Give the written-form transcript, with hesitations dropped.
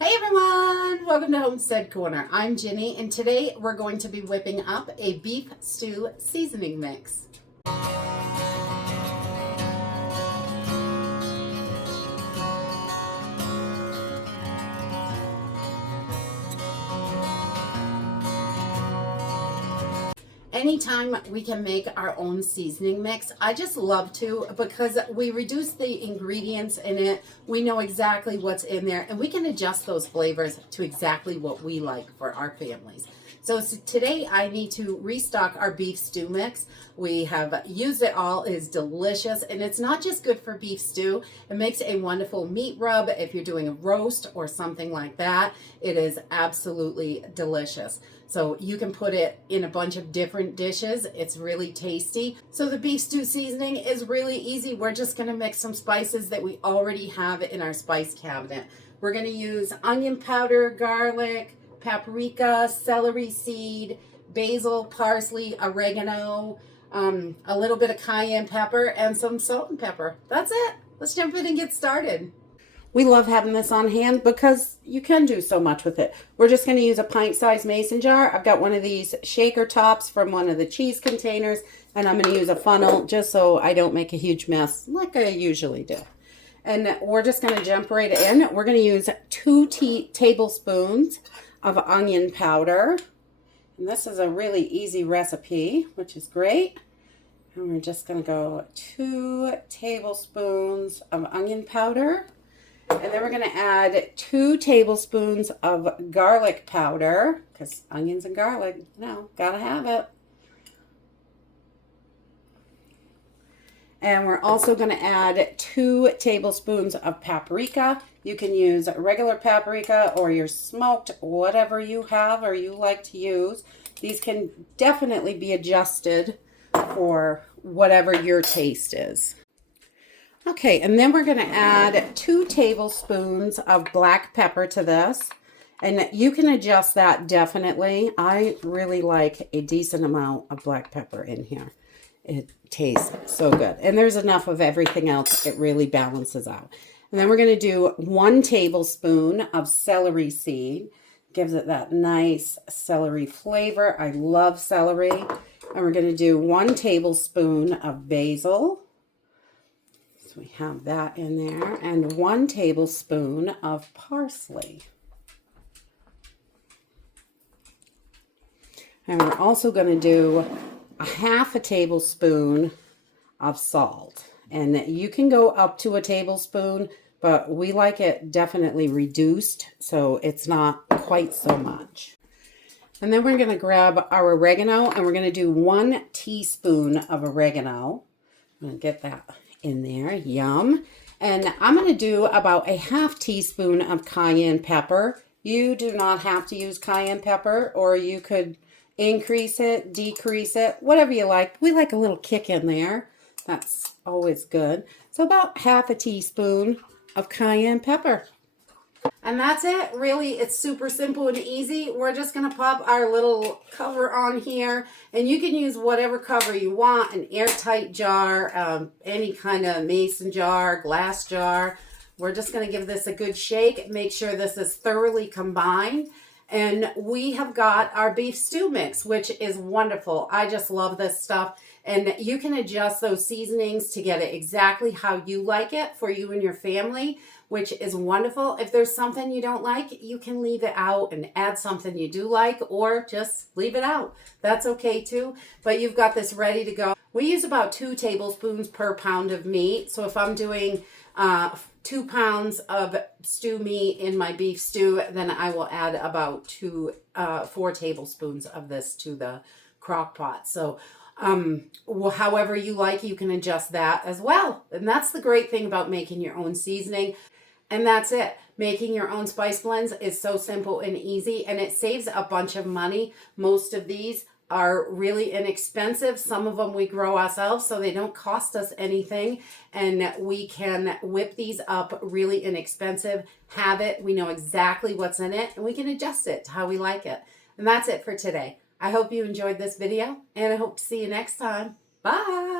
Hey everyone! Welcome to Homestead Corner. I'm Ginny, and today we're going to be whipping up a beef stew seasoning mix. Anytime we can make our own seasoning mix, I just love to, because we reduce the ingredients in it. We know exactly what's in there, and we can adjust those flavors to exactly what we like for our families. So today I need to restock our beef stew mix. We have used it all. It is delicious, and it's not just good for beef stew. It makes a wonderful meat rub if you're doing a roast or something like that. It is absolutely delicious. So you can put it in a bunch of different dishes. It's really tasty. So the beef stew seasoning is really easy. We're just gonna mix some spices that we already have in our spice cabinet. We're gonna use onion powder, garlic, paprika, celery seed, basil, parsley, oregano, a little bit of cayenne pepper, and some salt and pepper. That's it. Let's jump in and get started. We love having this on hand because you can do so much with it. We're just going to use a pint-sized mason jar. I've got one of these shaker tops from one of the cheese containers, and I'm going to use a funnel just so I don't make a huge mess like I usually do. And we're just going to jump right in. We're going to use 2 tablespoons of onion powder. And this is a really easy recipe, which is great. And we're just going to go 2 tablespoons of onion powder. And then we're going to add 2 tablespoons of garlic powder, because onions and garlic, gotta have it. And we're also going to add 2 tablespoons of paprika. You can use regular paprika or your smoked, whatever you have or you like to use. These can definitely be adjusted for whatever your taste is. Okay, and then we're going to add 2 tablespoons of black pepper to this. And you can adjust that definitely. I really like a decent amount of black pepper in here. It tastes so good. And there's enough of everything else. It really balances out. And then we're going to do 1 tablespoon of celery seed. Gives it that nice celery flavor. I love celery. And we're going to do 1 tablespoon of basil. So we have that in there, and 1 tablespoon of parsley. And we're also going to do a 1/2 tablespoon of salt. And you can go up to a tablespoon, but we like it definitely reduced, so it's not quite so much. And then we're going to grab our oregano, and we're going to do 1 teaspoon of oregano. I'm going to get that in there. Yum. And I'm going to do about a 1/2 teaspoon of cayenne pepper. You do not have to use cayenne pepper, or you could increase it, decrease it, whatever you like. We like a little kick in there. That's always good. So about 1/2 teaspoon of cayenne pepper. And that's it. Really, it's super simple and easy. We're just going to pop our little cover on here. And you can use whatever cover you want. An airtight jar, any kind of mason jar, glass jar. We're just going to give this a good shake. Make sure this is thoroughly combined. And we have got our beef stew mix, which is wonderful. I just love this stuff. And you can adjust those seasonings to get it exactly how you like it for you and your family, which is wonderful. If there's something you don't like, you can leave it out and add something you do like, or just leave it out. That's okay too. But you've got this ready to go. We use about 2 tablespoons per pound of meat. So if I'm doing 2 pounds of stew meat in my beef stew, then I will add about 4 tablespoons of this to the crock pot. So however you like, you can adjust that as well. And that's the great thing about making your own seasoning. And that's it. Making your own spice blends is so simple and easy, and it saves a bunch of money. Most of these are really inexpensive. Some of them we grow ourselves, so they don't cost us anything. And we can whip these up really inexpensive, have it. We know exactly what's in it, and we can adjust it to how we like it. And that's it for today. I hope you enjoyed this video, and I hope to see you next time. Bye.